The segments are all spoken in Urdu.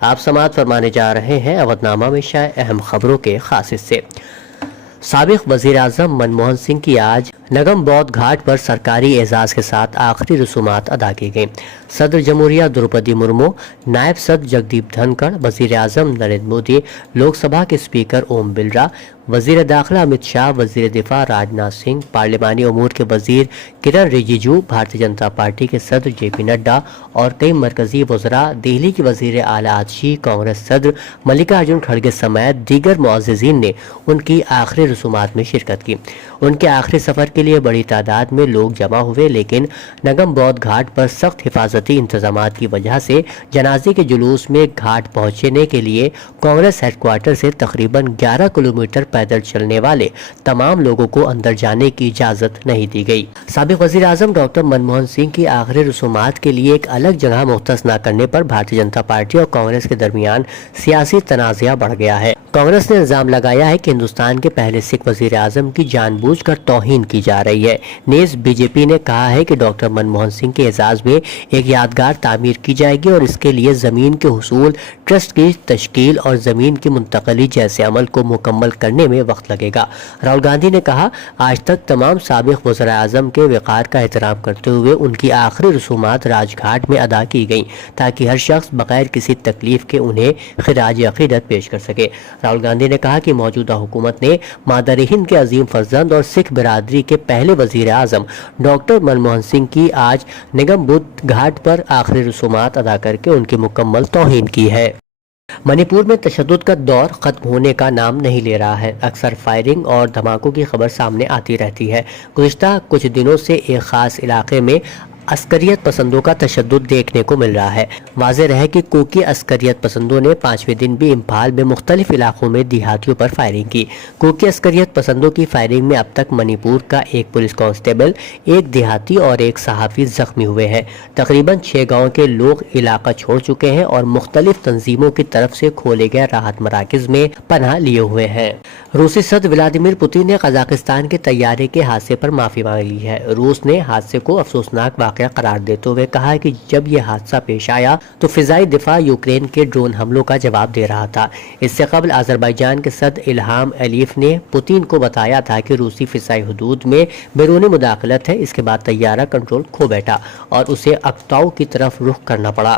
آپ سماعت فرمانے جا رہے ہیں اودنامہ میں شائع اہم خبروں کے خاص حصے۔ سابق وزیر اعظم منموہن سنگھ کی آج نگم بودھ گھاٹ پر سرکاری اعزاز کے ساتھ آخری رسومات ادا کی گئیں۔ صدر جمہوریہ دروپدی مرمو، نائب صدر جگدیپ دھنکڑ، وزیر اعظم نریندر مودی، لوک سبھا کے اسپیکر اوم برلا، وزیر داخلہ امت شاہ، وزیر دفاع راجناتھ سنگھ، پارلیمانی امور کے وزیر کرن رجیجو، بھارتیہ جنتا پارٹی کے صدر جے پی نڈا اور کئی مرکزی وزراء، دہلی کی وزیر اعلیٰ آتشی، کانگریس صدر ملکاراجن کھڑگے سمیت دیگر معززین نے ان کی آخری رسومات میں شرکت کی۔ ان کے آخری سفر کے لیے بڑی تعداد میں لوگ جمع ہوئے، لیکن نگم بودھ گھاٹ پر سخت حفاظتی انتظامات کی وجہ سے جنازے کے جلوس میں گھاٹ پہنچنے کے لیے کانگریس ہیڈ کوارٹر سے تقریباً 11 کلومیٹر پیدل چلنے والے تمام لوگوں کو اندر جانے کی اجازت نہیں دی گئی۔ سابق وزیر اعظم ڈاکٹر منموہن سنگھ کی آخری رسومات کے لیے ایک الگ جگہ مختص نہ کرنے پر بھارتیہ جنتا پارٹی اور کانگریس کے درمیان سیاسی تنازعہ بڑھ گیا ہے۔ کانگریس نے الزام لگایا ہے کہ ہندوستان کے پہلے سکھ وزیر اعظم کی جان بوجھ کر توہین کی جا رہی ہے۔ نیز بی جے پی نے کہا ہے کہ ڈاکٹر منموہن سنگھ کے اعزاز میں ایک یادگار تعمیر کی جائے گی اور اس کے لیے زمین کے حصول، ٹرسٹ کی تشکیل اور زمین کی منتقلی جیسے عمل کو مکمل کرنے میں وقت لگے گا۔ راہل گاندھی نے کہا، آج تک تمام سابق وزراء اعظم کے وقار کا احترام کرتے ہوئے ان کی آخری رسومات راج گھاٹ میں ادا کی گئیں تاکہ ہر شخص بغیر کسی تکلیف کے انہیں خراج عقیدت پیش کر سکے۔ راہل گاندھی نے کہا کہ موجودہ حکومت نے مادر ہند کے عظیم فرزند اور سکھ برادری کے پہلے وزیر اعظم ڈاکٹر منموہن سنگھ کی آج نگم بودھ گھاٹ پر آخری رسومات ادا کر کے ان کی مکمل توہین کی ہے۔ منی پور میں تشدد کا دور ختم ہونے کا نام نہیں لے رہا ہے۔ اکثر فائرنگ اور دھماکوں کی خبر سامنے آتی رہتی ہے۔ گزشتہ کچھ دنوں سے ایک خاص علاقے میں عسکریت پسندوں کا تشدد دیکھنے کو مل رہا ہے۔ واضح رہے کہ کوکی عسکریت پسندوں نے 5ویں دن بھی امپھال میں مختلف علاقوں میں دیہاتیوں پر فائرنگ کی۔ کوکی عسکریت پسندوں کی فائرنگ میں اب تک منی پور کا ایک پولیس کانسٹیبل، ایک دیہاتی اور ایک صحافی زخمی ہوئے ہیں۔ تقریباً 6 گاؤں کے لوگ علاقہ چھوڑ چکے ہیں اور مختلف تنظیموں کی طرف سے کھولے گئے راحت مراکز میں پناہ لیے ہوئے ہیں۔ روسی صدر ولادیمیر پوتین نے قزاقستان کے طیارے کے حادثے پر معافی مانگ لی ہے۔ روس نے حادثے کو افسوسناک واقعہ قرار دیتے ہوئے کہا کہ جب یہ حادثہ پیش آیا تو فضائی دفاع یوکرین کے ڈرون حملوں کا جواب دے رہا تھا۔ اس سے قبل آذربائیجان کے صدر الہام علیف نے پوتین کو بتایا تھا کہ روسی فضائی حدود میں بیرونی مداخلت ہے۔ اس کے بعد طیارہ کنٹرول کھو بیٹھا اور اسے اکتاؤ کی طرف رخ کرنا پڑا۔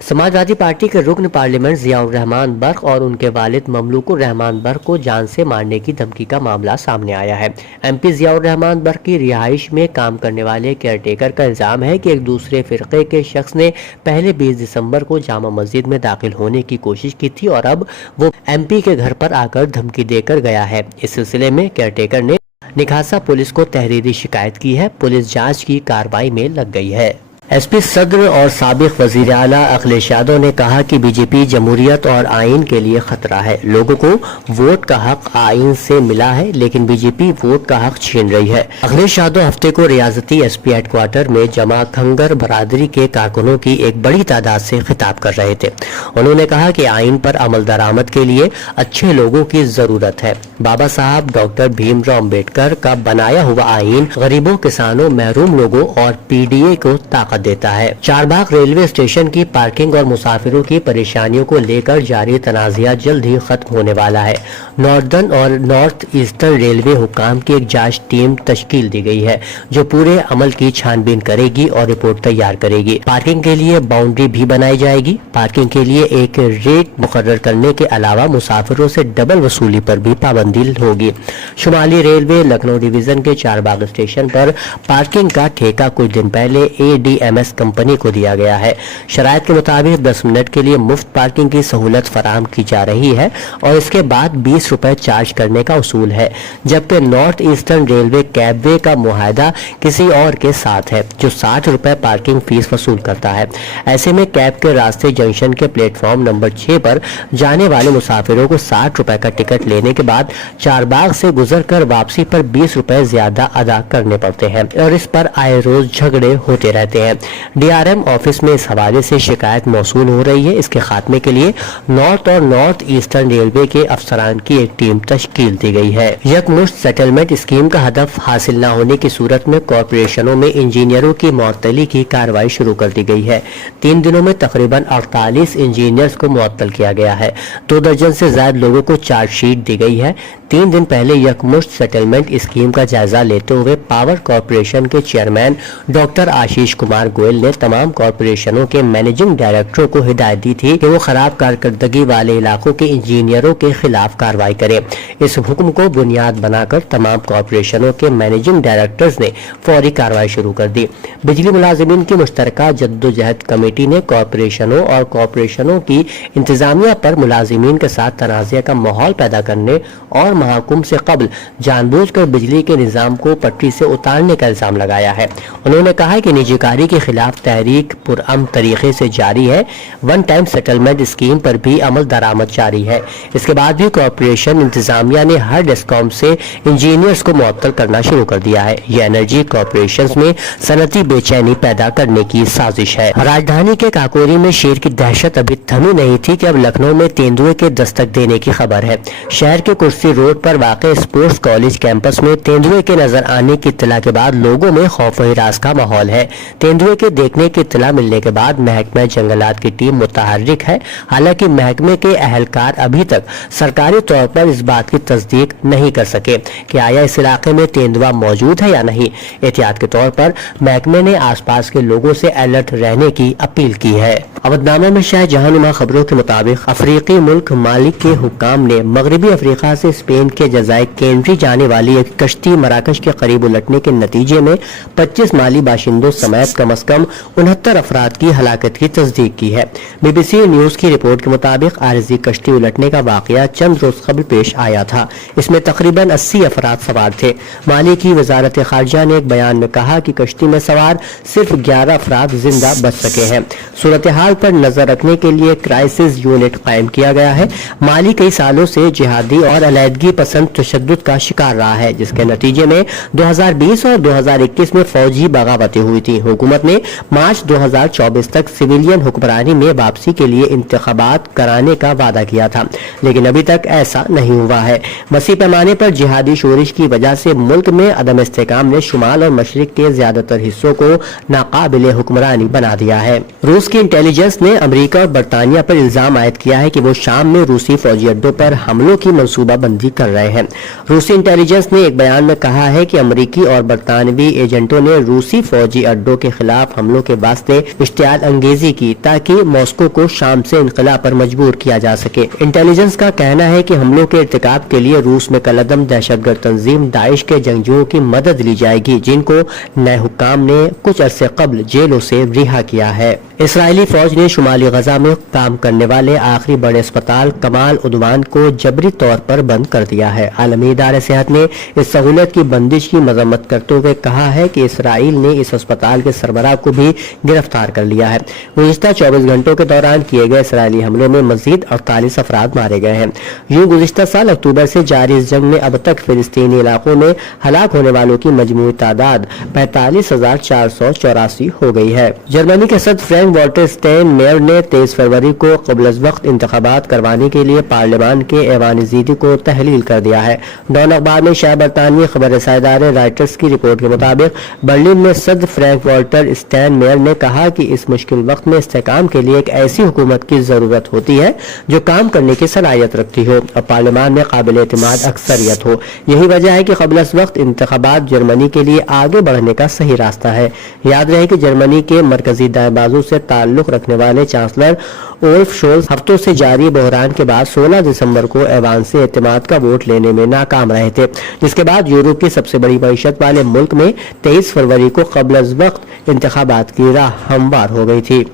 سماجوادی پارٹی کے رکن پارلیمنٹ ضیاء الرحمان برق اور ان کے والد مملوک الرحمان برق کو جان سے مارنے کی دھمکی کا معاملہ سامنے آیا ہے۔ ایم پی ضیاء الرحمان برق کی رہائش میں کام کرنے والے کیئر ٹیکر کا الزام ہے کہ ایک دوسرے فرقے کے شخص نے پہلے 20 دسمبر کو جامع مسجد میں داخل ہونے کی کوشش کی تھی اور اب وہ ایم پی کے گھر پر آ کر دھمکی دے کر گیا ہے۔ اس سلسلے میں کیئر ٹیکر نے نکھاسا پولیس کو تحریری شکایت کی ہے۔ پولیس جانچ کی کارروائی میں لگ گئی ہے۔ ایس پی صدر اور سابق وزیر اعلیٰ اکھلیش یادو نے کہا کہ بی جے پی جمہوریت اور آئین کے لیے خطرہ ہے۔ لوگوں کو ووٹ کا حق آئین سے ملا ہے لیکن بی جے پی ووٹ کا حق چھین رہی ہے۔ اکھلیش یادو ہفتے کو ریاستی ایس پی ہیڈ کوارٹر میں جمع کھنگر برادری کے کارکنوں کی ایک بڑی تعداد سے خطاب کر رہے تھے۔ انہوں نے کہا کہ آئین پر عمل درآمد کے لیے اچھے لوگوں کی ضرورت ہے۔ بابا صاحب ڈاکٹر بھیم راؤ امبیڈکر کا بنایا ہوا آئین غریبوں، کسانوں، محروم لوگوں اور پی ڈی اے کو طاقت دیتا ہے۔ چار باغ ریلوے اسٹیشن کی پارکنگ اور مسافروں کی پریشانیوں کو لے کر جاری تنازعہ جلد ہی ختم ہونے والا ہے۔ ناردرن اور نارتھ ایسٹرن ریلوے حکام کی ایک جانچ ٹیم تشکیل دی گئی ہے جو پورے عمل کی چھان بین کرے گی اور رپورٹ تیار کرے گی۔ پارکنگ کے لیے باؤنڈری بھی بنائی جائے گی۔ پارکنگ کے لیے ایک ریٹ مقرر کرنے کے علاوہ مسافروں سے ڈبل وصولی پر بھی پابندی ہوگی۔ شمالی ریلوے لکھنؤ ڈویژن کے چار باغ اسٹیشن پر پارکنگ کا ٹھیکہ کچھ دن پہلے اے ڈی ایم ایس کمپنی کو دیا گیا ہے۔ شرائط کے مطابق 10 منٹ کے لیے مفت پارکنگ کی سہولت فراہم کی جا رہی ہے اور اس کے بعد 20 روپے چارج کرنے کا اصول ہے، جبکہ نارتھ ایسٹرن ریلوے کیب وے کا معاہدہ کسی اور کے ساتھ ہے جو 60 روپے پارکنگ فیس وصول کرتا ہے۔ ایسے میں کیب کے راستے جنکشن کے پلیٹ فارم نمبر 6 پر جانے والے مسافروں کو 60 روپے کا ٹکٹ لینے کے بعد چار باغ سے گزر کر واپسی پر 20 روپے زیادہ ادا کرنے پڑتے ہیں اور اس پر آئے روز جھگڑے ہوتے رہتے ہیں۔ DRM آفس میں اس حوالے سے شکایت موصول ہو رہی ہے۔ اس کے خاتمے کے لیے نارتھ اور نارتھ ایسٹرن ریلوے کے افسران کی ایک ٹیم تشکیل دی گئی ہے۔ یکمشت سیٹلمنٹ اسکیم کا ہدف حاصل نہ ہونے کی صورت میں کارپوریشنوں میں انجینئروں کی معطلی کی کارروائی شروع کر دی گئی ہے۔ 3 دنوں میں تقریباً 48 انجینئرز کو معطل کیا گیا ہے۔ 2 درجن سے زائد لوگوں کو چارج شیٹ دی گئی ہے۔ 3 دن پہلے یکمشت سیٹلمنٹ اسکیم کا جائزہ لیتے ہوئے پاور کارپوریشن کے چیئرمین ڈاکٹر آشیش کمار گوئل نے تمام کارپوریشنوں کے مینیجنگ ڈائریکٹروں کو ہدایت دی تھی کہ وہ خراب کارکردگی والے علاقوں کے انجینئروں کے خلاف کارروائی کریں۔ اس حکم کو بنیاد بنا کر تمام کارپوریشنوں کے مینیجنگ ڈائریکٹرز نے فوری کارروائی شروع کر دی۔ بجلی ملازمین کی مشترکہ جدوجہد کمیٹی نے کارپوریشنوں اور کارپوریشنوں کی انتظامیہ پر ملازمین کے ساتھ تنازع کا ماحول پیدا کرنے اور محاکم سے قبل جان بوجھ کر بجلی کے نظام کو پٹری سے اتارنے کا الزام لگایا ہے۔ انہوں نے کہا کہ نجی کاری کے خلاف تحریک پرامن طریقے سے جاری ہے۔ ون ٹائم سیٹلمنٹ اسکیم پر بھی عمل درآمد جاری ہے۔ اس کے بعد بھی کارپوریشن انتظامیہ نے ہر ڈسکام سے انجینئرز کو معطل کرنا شروع کر دیا ہے۔ یہ انرجی کارپوریشنز میں صنعتی بے چینی پیدا کرنے کی سازش ہے۔ راجدھانی کے کاکوری میں شیر کی دہشت ابھی تھمی نہیں تھی کہ اب لکھنؤ میں تیندوے کے دستک دینے کی خبر ہے۔ شہر کے کرسی روڈ پر واقع اسپورٹس کالج کیمپس میں تیندوے کے نظر آنے کی اطلاع کے بعد لوگوں میں خوف و ہراس کا ماحول ہے۔ تیندوے کے دیکھنے کی اطلاع ملنے کے بعد محکمہ جنگلات کی ٹیم متحرک ہے۔ حالانکہ محکمے کے اہلکار ابھی تک سرکاری طور پر اس بات کی تصدیق نہیں کر سکے کہ آیا اس علاقے میں تیندوا موجود ہے یا نہیں۔ احتیاط کے طور پر محکمے نے آس پاس کے لوگوں سے الرٹ رہنے کی اپیل کی ہے۔ اودنامہ میں شائع جہانما خبروں کے مطابق افریقی ملک مالی کے حکام نے مغربی افریقہ سے اسپین کے جزائر کینری جانے والی ایک کشتی مراکش کے قریب الٹنے کے نتیجے میں 25 مالی باشندوں سمیت کم از کم 69 افراد کی ہلاکت کی تصدیق کی ہے۔ BBC نیوز کی رپورٹ کے مطابق عارضی کشتی الٹنے کا واقعہ چند روز قبل پیش آیا تھا۔ اس میں تقریباً 80 افراد سوار تھے۔ مالی کی وزارت خارجہ نے ایک بیان میں کہا کہ کشتی میں سوار صرف 11 افراد زندہ بچ سکے ہیں۔ صورتحال پر نظر رکھنے کے لیے کرائسس یونٹ قائم کیا گیا ہے۔ مالی کئی سالوں سے جہادی اور علیحدگی پسند تشدد کا شکار رہا ہے، جس کے نتیجے میں 2020 اور 2021 میں فوجی بغاوتیں ہوئی تھیں۔ حکومت نے مارچ 2024 تک سویلین حکمرانی میں واپسی کے لیے انتخابات کرانے کا وعدہ کیا تھا، لیکن ابھی تک ایسا نہیں ہوا ہے۔ وسیع پیمانے پر جہادی شورش کی وجہ سے ملک میں عدم استحکام نے شمال اور مشرق کے زیادہ تر حصوں کو ناقابل حکمرانی بنا دیا ہے۔ روس کی انٹیلیجنس نے امریکہ اور برطانیہ پر الزام عائد کیا ہے کہ وہ شام میں روسی فوجی اڈوں پر حملوں کی منصوبہ بندی کر رہے ہیں۔ روسی انٹیلیجنس نے ایک بیان میں کہا ہے کہ امریکی اور برطانوی ایجنٹوں نے روسی فوجی اڈوں کے خلاف حملوں کے واسطے اشتعال انگیزی کی تاکہ ماسکو کو شام سے انخلاء پر مجبور کیا جا سکے۔ انٹیلیجنس کا کہنا ہے کہ حملوں کے ارتکاب کے لیے روس میں کالعدم دہشت گرد تنظیم داعش کے جنگجوؤں کی مدد لی جائے گی، جن کو نئے حکام نے کچھ عرصے قبل جیلوں سے رہا کیا ہے۔ اسرائیلی فوج نے شمالی غزہ میں کام کرنے والے آخری بڑے اسپتال کمال عدوان کو جبری طور پر بند کر دیا ہے۔ عالمی ادارہ صحت نے اس سہولت کی بندش کی مذمت کرتے ہوئے کہا ہے کہ اسرائیل نے اس اسپتال کے سربراہ کو بھی گرفتار کر لیا ہے۔ گزشتہ 24 گھنٹوں کے دوران کیے گئے اسرائیلی حملوں میں مزید 48 افراد مارے گئے ہیں۔ یوں گزشتہ سال اکتوبر سے جاری اس جنگ میں اب تک فلسطینی علاقوں میں ہلاک ہونے والوں کی مجموعی تعداد 45,484 ہو گئی ہے۔ جرمنی کے صدر فرینک والٹر اسٹین میئر نے 23 فروری کو قبل از وقت انتخابات کروانے کے لیے پارلیمان کے ایوان زیدی کو تحلیل کر دیا ہے۔ ڈان اخبار میں شائع برطانوی خبر رساں ادارے رائٹرز کی رپورٹ کے مطابق برلن میں صدر فرینک والٹر اسٹین میئر نے کہا کہ اس مشکل وقت میں استحکام کے لیے ایک ایسی حکومت کی ضرورت ہوتی ہے جو کام کرنے کی صلاحیت رکھتی ہو اور پارلیمان میں قابل اعتماد اکثریت ہو۔ یہی وجہ ہے کہ قبل از وقت انتخابات جرمنی کے لیے آگے بڑھنے کا صحیح راستہ ہے۔ یاد رہے کہ جرمنی کے مرکزی دائیں بازو سے تعلق رکھنے والے چانسلر اولف شولز ہفتوں سے جاری بحران کے بعد 16 دسمبر کو ایوان سے اعتماد کا ووٹ لینے میں ناکام رہے تھے، جس کے بعد یورپ کی سب سے بڑی معیشت والے ملک میں 23 فروری کو قبل از وقت انتخابات کی راہ ہموار ہو گئی تھی۔